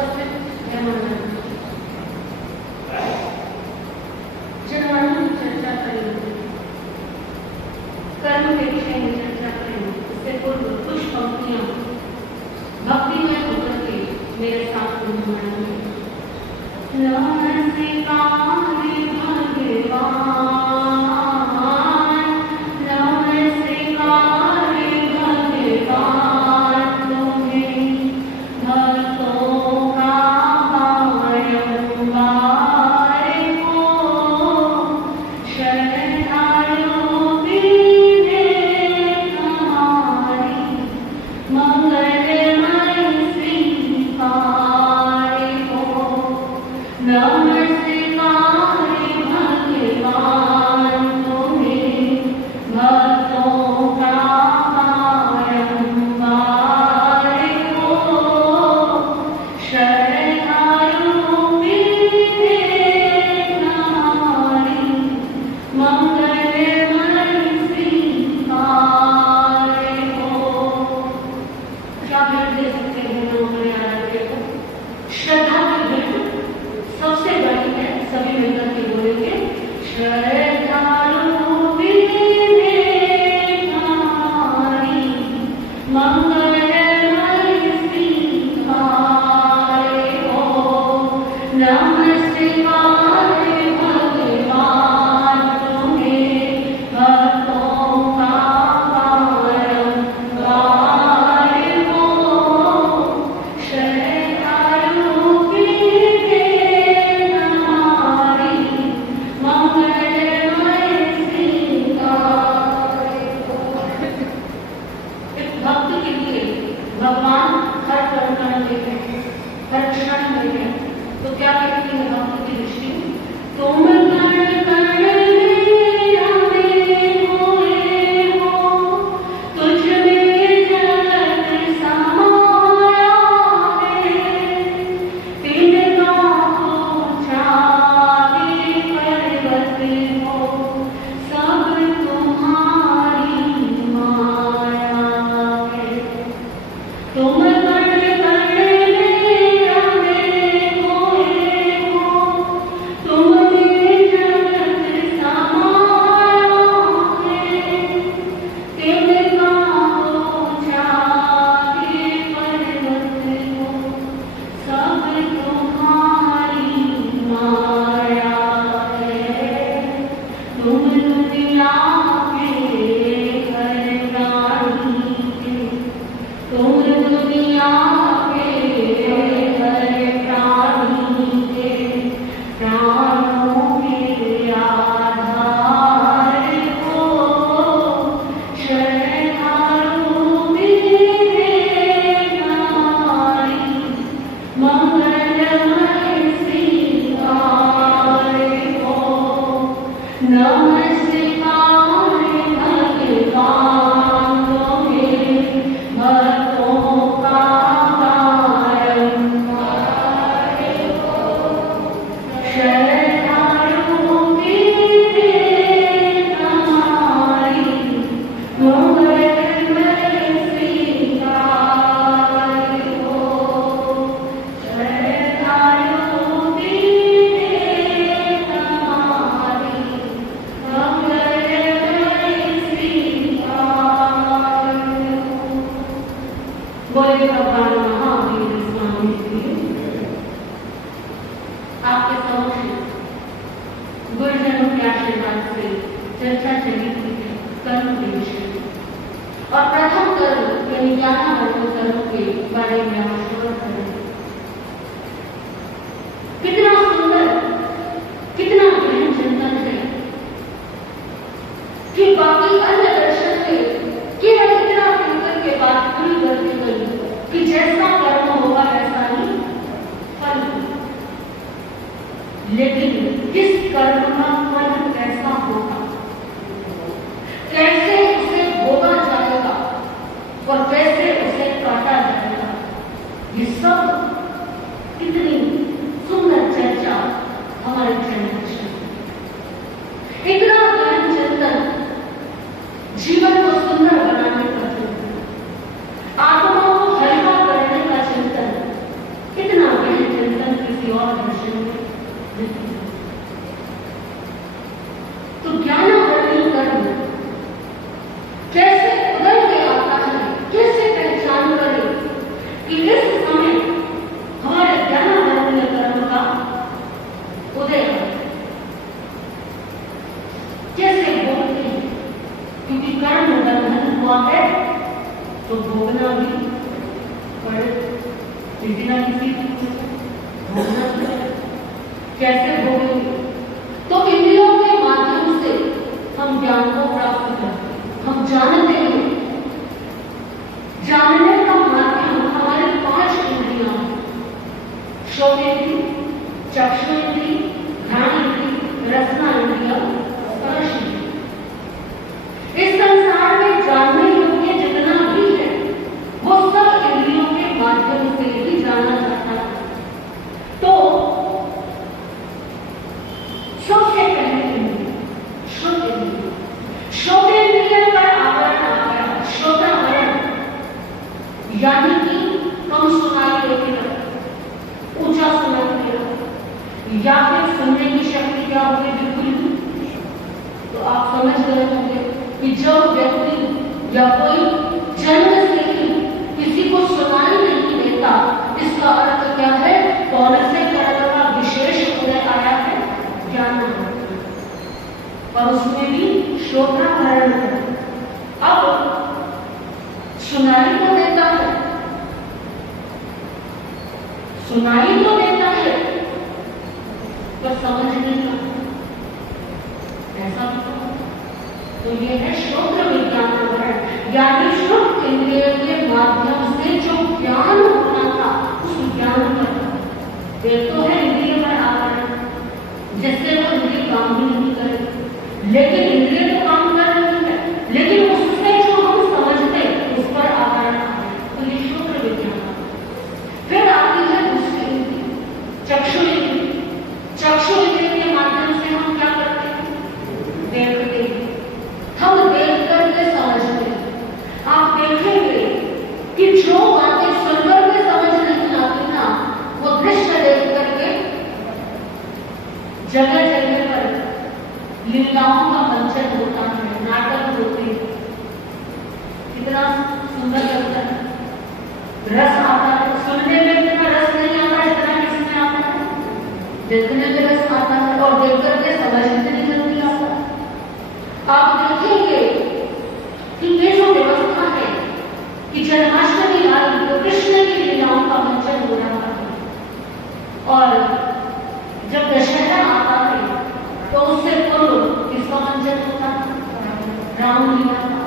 उपस्थित मेहमान जनवाणी की चर्चा करेंगे, कर्म के विषय में चर्चा करेंगे। इससे पूर्व कुछ पंक्तियां भक्ति में होकर के मेरे साथ गुनगुनाएंगे। नमस्कार भगवान, जीवन को सुंदर बनाने का चिंतन, आत्मा को हल्का करने का चिंतन कितना किसी ना किसी कैसे भोगेंगे? तो इंद्रियों के माध्यम से हम ज्ञान को प्राप्त करते हैं, हम जानते हैं। जानने का माध्यम हमारे 5 इंद्रियां, श्रोतेंद्रिय, चक्षुरेंद्रिय, घ्राणेंद्रिय, रसनेंद्रिय, स्पर्शेंद्रिय। इस संसार में जानने योग्य जितना भी है वो सब इंद्रियों के माध्यम से ही जाना जाता है। तो सबसे पहले इंद्रिय श्रोतेंद्रिय, श्रोतेंद्रिय पर आवरण आ गया, श्रोतावरण, यानी कि कम सुनाई देती है, ऊंचा सुनाई देगा, या फिर सुनने की शक्ति क्या होगी? बिल्कुल। तो आप समझ गए होंगे कि जब व्यक्ति या कोई जन्म से ही किसी को सुनाई नहीं देता, इसका अर्थ क्या है? कौन से कर्म का विशेष उदय आया है? ज्ञान, और उसमें भी श्रोतावरण है। अब सुनाई तो देता है, सुनाई तो देता है, पर समझ नहीं आता, ऐसा तो ये है श्रोत्र विज्ञानावरण, यानी श्रुत इंद्रिय के माध्यम से जो ज्ञान होना था उस ज्ञान पर। एक तो है इंद्रिय पर आवरण, जिससे वो इंद्रिय काम भी नहीं करे, लेकिन इंद्रिय तो काम कर रही है, लेकिन उससे जो हम समझते उस पर आवरण आ गए, तो ये श्रोत्र विज्ञान। फिर आती है दूसरी इंद्रिय, चक्षु इंद्रिय। चक्षु इंद्रिय के माध्यम से हम क्या करते हैं? देखते हैं, हम देख करके समझते हैं। आप देखेंगे कि जो बातें सुनकर के समझ नहीं आती ना, वो दृश्य देख करके जगह जगह पर लीलाओं का मंचन होता है, नाटक होते हैं, कितना सुंदर लगता है, रस आता है। सुनने में इतना रस नहीं आता जितना किसमें आता है? देखने में रस आता है, और देख करके समझने में जल्दी आता है। आप देखेंगे कि ये जो व्यवस्था है कि जन्माष्टमी आई तो कृष्ण की लीलाओं का मंचन हो रहा है, और जब दशहरा आता है तो उससे पूर्व किसका मंचन होता है? रामलीला का।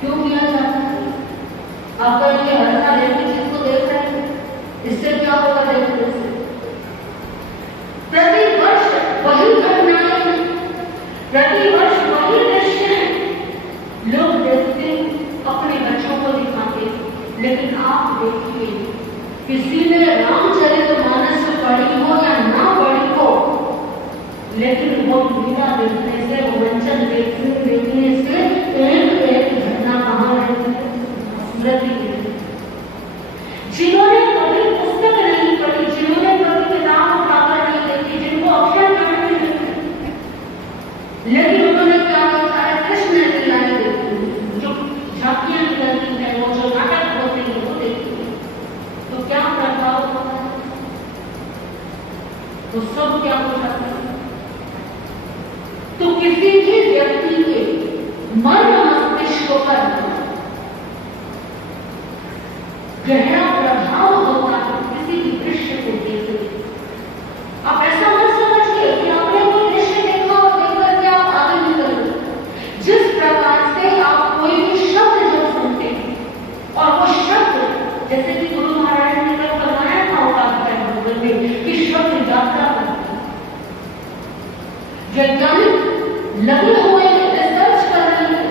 क्यों किया जाता है? आप कहेंगे हर साल एक ही चीज को देख रहे हैं, इससे क्या होगा देखने से? प्रतिवर्ष वही घटनाएं हैं, प्रतिवर्ष वही दृश्य हैं, लोग देखते अपने बच्चों को दिखाते। लेकिन आप देखिए, किसी ने रामचरितमानस पढ़ी हो या ना पढ़ी हो, लेकिन वो लीला देखने से, वो मंचन देखने से एक एक घटना कहाँ रहती है? स्मृति में। जिन्होंने कभी पुस्तक नहीं पढ़ी, जिन्होंने कभी किताब उठाकर नहीं देखी, जिनको अक्षर पढ़ने नहीं देखी, लेकिन उन्होंने क्या देखा है? कृष्ण लीलाएं देखी, जो झांकियां निकलती है, वो जो नाटक होते हैं वो देखती है, तो क्या प्रभाव होता है? तो सब क्या हो जाता है? तो किसी भी व्यक्ति के मन मस्तिष्क पर गहरा प्रभाव होता है किसी भी दृश्य को देखकर। आप ऐसा मत समझिए कि आपने कोई दृश्य देखा और देखकर के आप आगे निकल गए। जिस प्रकार से आप कोई भी शब्द जब सुनते हैं, और वो शब्द जैसे कि गुरु महाराज ने कल बताया था उपाध्याय में कि शब्द यात्रा करते हैं। वैज्ञानिक लगे हुए रिसर्च कर रहे हैं,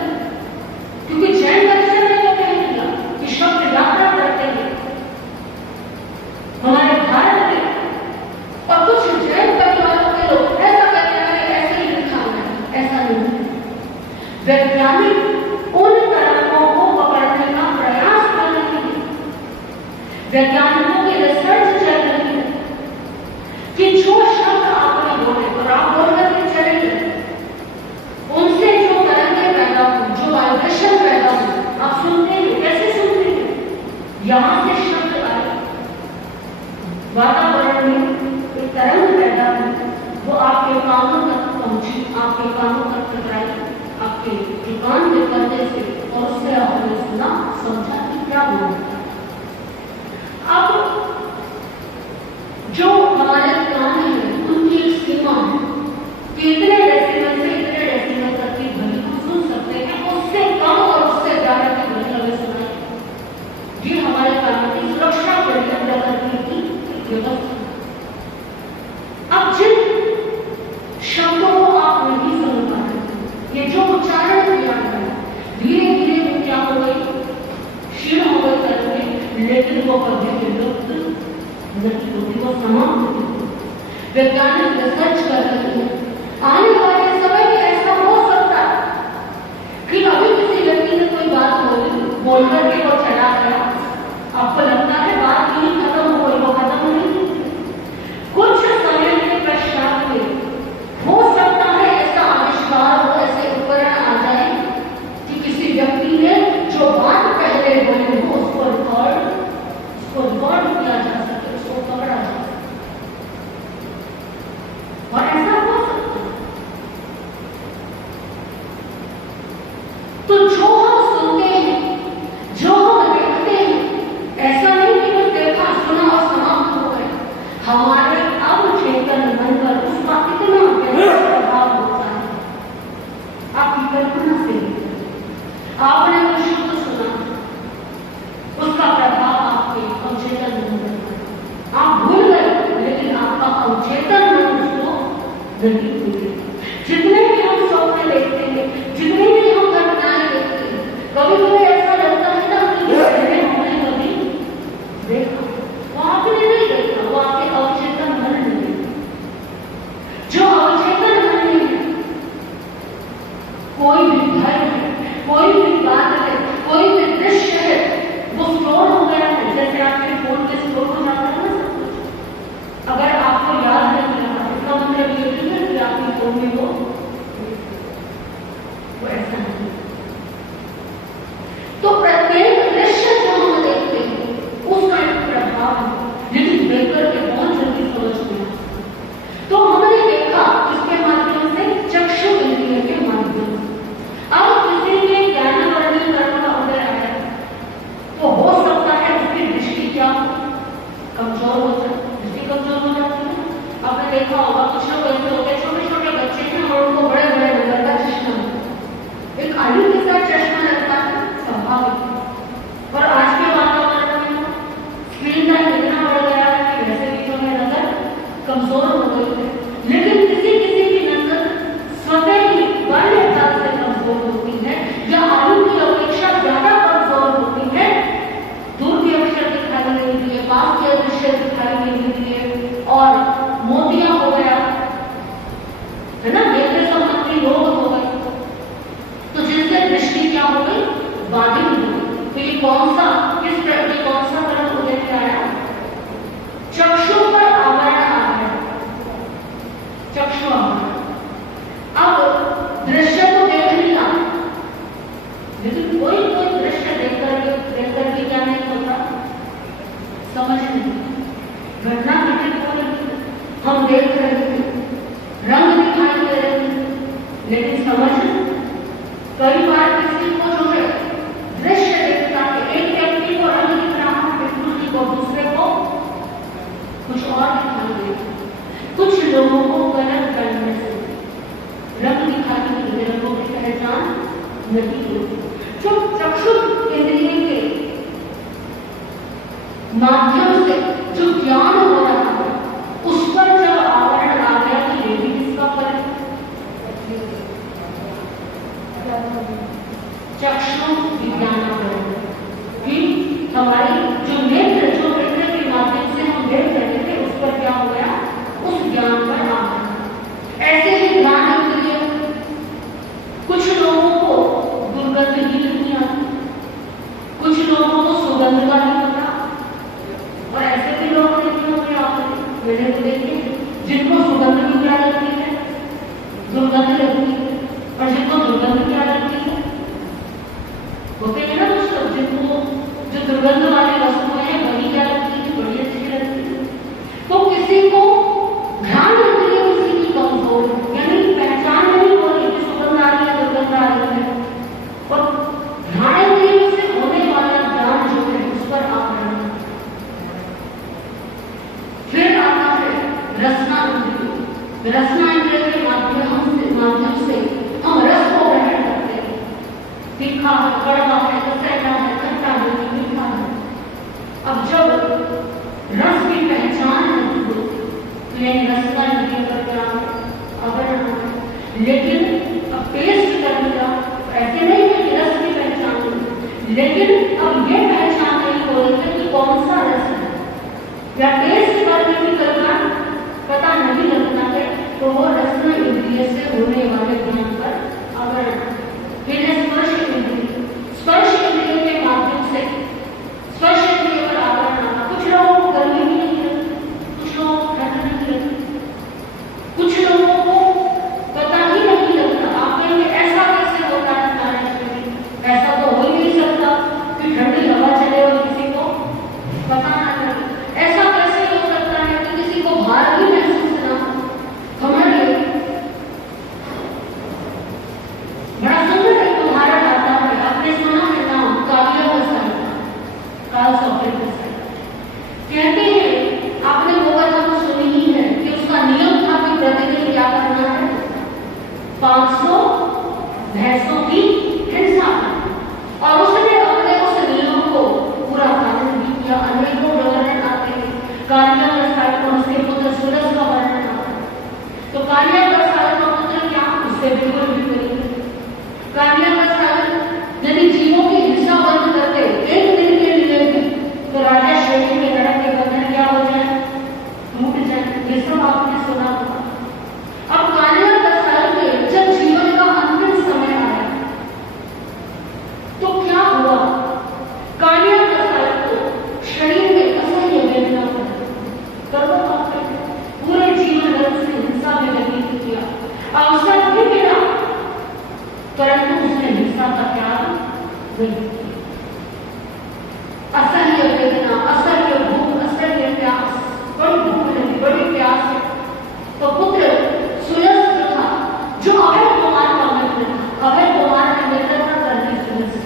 क्योंकि जैन दर्शन ने तो कह दिया कि शब्द यात्रा करते हैं हमारे भारत में, और कुछ जैन परिवारों के लोग ऐसा कहते हैं कि ऐसे ही लिखा है, ऐसा नहीं। वैज्ञानिक उन तरंगों को पकड़ने का प्रयास कर रहे हैं, वैज्ञानिकों की रिसर्च चल रही है कि जो शब्द आपने बोले और आप बोल करके चलेंगे, उनसे जो तरंगें पैदा हो, जो वाइब्रेशन पैदा हो, आप सुनते हैं, कैसे सुनते हैं? यहां से शब्द आए, वातावरण में एक तरंग पैदा हो, वो आपके कानों तक पहुंची, आपके कानों तक टकराई, आपके कान में करने से, और उससे आपने सुना, समझा कि क्या बोल रहा है। अब लेकिन वो कभी विलुप्त नहीं होती, वो समाप्त नहीं होती। वैज्ञानिक रिसर्च कर रहे हैं, आने वाले समय में ऐसा हो सकता है कि अभी किसी व्यक्ति ने कोई बात बोल करके वो चला गया, आपको लगता है बात नहीं खत्म हो गई, वो खत्म नहीं। कुछ समय के पश्चात में हो सकता है ऐसा आविष्कार हो, ऐसे उपकरण आ जाए कि किसी व्यक्ति ने जो बात पहले बोली हो उसको रिकॉर्ड किया जा सके, उसको पकड़ा जा सके, और ऐसा हो सकता है। तो जो हम सुनते हैं, जो हम देखते हैं, ऐसा नहीं कि बस देखा सुना और समाप्त हो गए। हमारे अवचेतन मन पर उसका कितना गहरा प्रभाव होता है, आपकी कल्पना से। आपने वो शुद्ध सुना, उसका प्रभाव आपके अवचेतन मन पर पड़ा। आप भूल गए, लेकिन आपका अवचेतन मन उसको नहीं भूले। जितने भी हम स्वप्न देखते हैं, जितने भी हम घटनाएं देखते हैं, कभी कभी ऐसा लगता है ना कि पहले हमने कभी देखा, वो आपने नहीं देखा, वो आपके अवचेतन मन ने देखा। जो अवचेतन मन में है, कोई भी भय है, कोई भी बात है, कोई भी दृश्य है, वो स्टोर हो गया है। जैसे आपके फोन पे स्टोर हो जाता है ना सब कुछ। अगर आपको याद नहीं रहा, इसका मतलब ये नहीं है कि आपके फोन में वो ऐसा नहीं। तो प्रत्येक दृश्य जो हम देखते हैं उसका एक प्रभाव है, लेकिन देखकर के बहुत जल्दी समझ में आता है। तो हमने देखा इसके माध्यम से, चक्षु इंद्रिय के माध्यम से। अब किसी के ज्ञान वर्णन करने का अगर आया तो हो सकता है उसकी दृष्टि क्या कमजोर हो जाए, दृष्टि कमजोर हो जाती है। आपने देखा होगा कुछ लोग ऐसे होते हैं, छोटे छोटे बच्चे हैं और उनको बड़े बड़े नजर का चश्मा, एक आयु के साथ चश्मा लगता है, स्वाभाविक। और आज के वातावरण में स्क्रीन टाइम इतना बढ़ गया है कि वैसे भी जो है नजर कमजोर हो गई है। लेकिन किसी किसी की नजर स्वतः ही बाल्यकाल से कमजोर होती है या आयु की अपेक्षा ज्यादा कमजोर होती है। दूर के अक्षर दिखाई नहीं दिए, पास के दृश्य दिखाई नहीं दिए, और मोतिया हो गया है ना, नेत्र संबंधी रोग हो गए, तो जिससे दृष्टि क्या हो गई, बाधित हो गई। तो ये कौन सा तरह उदय में आया, चक्षु पर आवरण आ गया, चक्षु आवरण। अब दृश्य तो देख लिया, लेकिन कोई दृश्य देखकर के क्या नहीं होता, समझ नहीं। घटना घटित हो रही, हम देख रहे थे, रंग दिखाई दे रहे थे, लेकिन समझ कई बार किसी को जो है दृश्य देखता है, एक व्यक्ति को रंग दिख रहा है बिल्कुल ही, और दूसरे को कुछ और दिखाई देता। कुछ लोगों को गलत करने से रंग दिखाई नहीं दे, रंगों की पहचान नहीं होती। जो चक्षु इंद्रिय के माध्यम से जो ज्ञान हो रहा है, उस पर जब आवरण आ गया तो ये भी इसका फल है। चक्षु विज्ञान कि हमारी जो नेत्र के माध्यम से हम देख रहे थे, उस पर क्या हो गया, उस ज्ञान पर आ गया। ऐसे ही ज्ञान इंद्रिय, कुछ लोगों को दुर्गंध ही नहीं आती, कुछ लोगों को सुगंध का नहीं पता, और ऐसे भी लोग देखे होंगे आपने, मैंने तो देखे जिनको सुगंध भी क्या लगती है, दुर्गंध लगती है, और जिनको दुर्गंध क्या लगती है, होते हैं ना कुछ लोग जिनको जो दुर्गंध वाली वस्तुएं हैं वही क्या लगती है, बड़ी अच्छी लगती है। तो किसी को घ्राण इंद्रिय किसी की कमजोर है, यानी पहचान नहीं हो रही कि सुगंध आ रही है, दुर्गंध आ रही है, और घ्राण इंद्रिय से होने वाला ज्ञान जो है उस पर आवरण। फिर आता है रसना इंद्रिय। रसना इंद्रिय के माध्यम से हम रस को ग्रहण करते हैं, तीखा है, कड़वा है, कसैला है, खट्टा है, मीठा है। अब जब रस की पहचान नहीं होती तो ये रसना इंद्रिय का क्या आवरण है। लेकिन अब टेस्ट कर लिया, ऐसे नहीं है कि रस की पहचान नहीं, लेकिन अब ये पहचान नहीं हो रही है कि कौन या टेस्ट करने की कल्पना पता नहीं लगता है, तो वो रसना इंद्रिय से होने वाले ज्ञान पर आवरण। फिर स्पर्श इंद्रिय, स्पर्श इंद्रिय के माध्यम से स्पर्श इंद्रिय पर आवरण आना। कुछ लोगों को गर्मी भी नहीं लगती, कुछ लोगों को ठंड नहीं लगती, कुछ लोगों को पता ही नहीं लगता। आप कहेंगे ऐसा कैसे होता है महाराष्ट्र में? ऐसा तो हो ही नहीं सकता कि ठंडी हवा चले और किसी को पता ना लगे। ऐसा कैसे हो सकता है कि किसी को भार भी महसूस ना हो? हमारे बड़ा सुंदर एक उदाहरण आता है, आपने सुना है नाम कालिया बसाई, काल सॉफ्टवेयर बसाई। कहते हैं, आपने वो कथा तो सुनी ही है कि उसका नियम था कि प्रतिदिन क्या करना है, 500 भैंसों की हिंसा, और उसने अपने उस नियम को पूरा पालन भी किया। अनेकों वर्णन आते हैं कालिया बसाई और उसके पुत्र सूरज का वर्णन आता है। तो कालिया बसाई का पुत्र क्या, उससे बिल्कुल भी नहीं। कालिया बसाई यदि जीवों की हिंसा बंद कर दे एक दिन के लिए भी, तो राजा शेष के नरक के बंधन क्या हो जाए, टूट जाए। ये सब आपने सुना होगा। अब कालिया बसाई के जब जीवन का अंतिम समय आया तो क्या हुआ, कालिया बसाई को शरीर में असह्य वेदना पूरे जीवन भर से हिंसा में व्यतीत किया, अवसर भी मिला, परंतु उसने हिंसा का त्याग नहीं किया। असह्य वेदना, असह्य भूख, असह्य प्यास, बड़ी भूख लगी, बड़ी प्यास है। तो पुत्र सुयस्त्र था जो अभय कुमार का मित्र था, अभय कुमार ने मित्रता कर दी सुयस्त्र,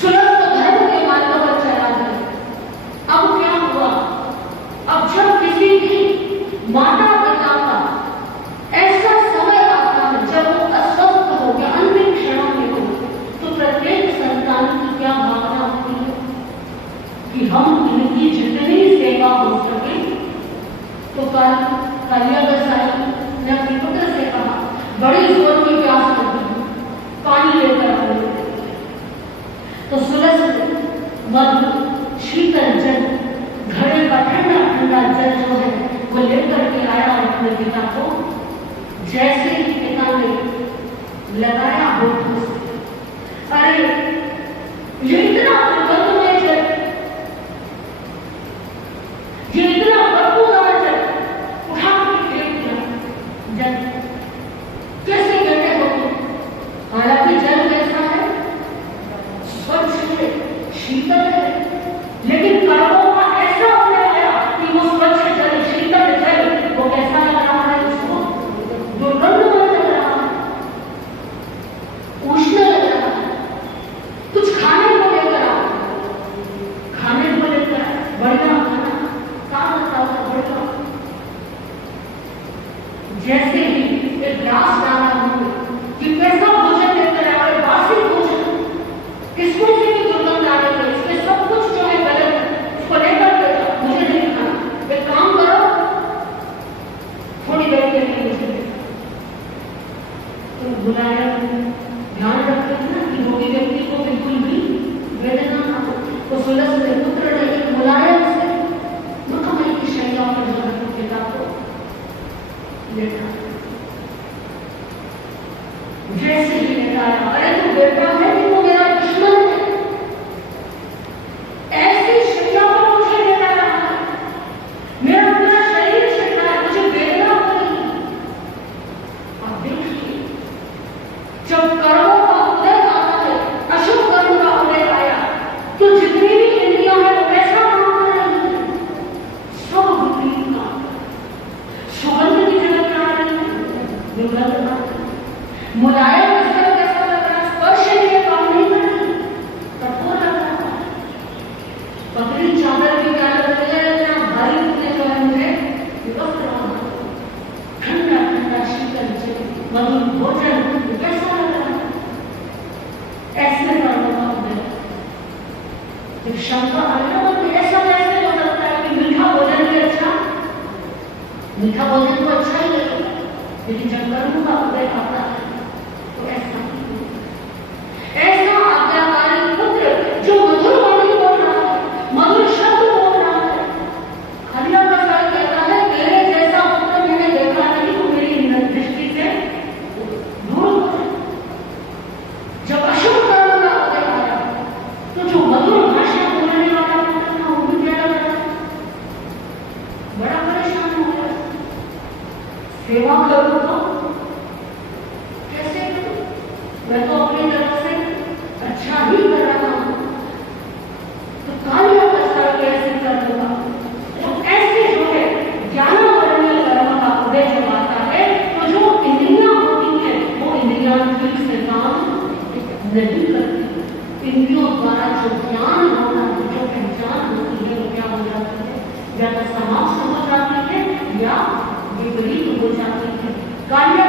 सुयस्त्र धर्म के मार्ग पर चला गया। अब क्या हुआ, अब जब किसी की माता पिता का ऐसा समय आता है जब वो अस्वस्थ हो गया, अंतिम क्षणों में हो, तो प्रत्येक संतान की क्या भावना होती है कि हम इनकी जितनी सेवा हो सके। तो कालिया बसाई ने अपने पुत्र से कहा, बड़ी जोर की प्यास लगी, पानी लेकर आओ। तो सुलभ मधु शीतल जल, घड़े का ठंडा ठंडा जल जो है वो लेकर के आया और अपने पिता को, जैसे ही पिता ने लगाया होठों से, अरे ये इतना दुर्गंधमय जल, ये इतना बदबूदार जल, उठा के फेंक दिया। जल कैसे कहते हो तुम? हालांकि जल कैसा है, स्वच्छ है, शीतल है, लेकिन कर्मों का ऐसा होने आया कि वो स्वच्छ जल, शीतल जल, वो कैसा लग रहा है, उसको दुर्गंधमय लग रहा है, उष्ण लग रहा है। कुछ खाने को लेकर आओ, खाने को लेकर बढ़िया खाना, काम बताओ बढ़िया। जैसे ही एक ग्लास डाला मुंह में कि कैसा भोजन लेकर आए, बासी भोजन, इसमें से भी दुर्गंध आ रही है, इसमें सब कुछ जो है गलत है, उसको लेकर के मुझे नहीं खाना। एक काम करो, थोड़ी देर के लिए मुझे तो बुलाया। ध्यान रखते हैं ना कि रोगी व्यक्ति को बिल्कुल भी वेदना ना हो। तो सुलभ ने पुत्र ने एक बुलाया उसे, मुखमय की शैया पर जो है पिता को लेटा। जैसे ही लेटाया, अरे तू बेटा है कि वो मेरा दुश्मन है, ऐसी शैया पर मुझे लेटा रहा है, मेरा पूरा शरीर छिड़ रहा है, मुझे वेदना हो रही है। और देखिए, जब कर्मों का उदय आता है, अशुभ कर्म का उदय आया, तो जितनी भी इंद्रियां हैं वो कैसा काम कर रही है, सब विपरीत काम। सुगंध की जगह क्या आ रही है, दुर्गंध आ रही है। मुलायम स्तर कैसा लग रहा है, स्पर्श के काम नहीं कर रही, कठोर लग रहा है। पतली चादर भी क्या लग रही है, इतना भारी उठने जो है मुझे विवस्त रहा, ठंडा ठंडा शीतल जल, मधुर भोजन, कैसा लग रहा है, ऐसे कर्मों का उदय। जब शंका आया तो ऐसा कैसे हो सकता है कि मीठा भोजन भी अच्छा, मीठा भोजन तो अच्छा ही लगेगा, लेकिन जब कर्मों का उदय आता है तो ऐसा आज्ञाकारी पुत्र जो मधुर वाणी बोल रहा है, मधुर शब्द बोल रहा है, कालिया सेवा करूं तो कैसे करूं? मैं तो अपनी तरफ से अच्छा ही कर रहा हूं, तो कार्य का कैसे कर दूंगा? तो ऐसे जो है ज्ञानावरणीय कर्म का उदय जब आता है, तो जो इंद्रियां होती है वो इंद्रियां ठीक से काम नहीं करती। इंद्रियों द्वारा जो ज्ञान होता है, जो पहचान होती है, वो क्या हो जाती है? या तो समाप्त हो जाती है या विपरीत हो जाती है। कार्य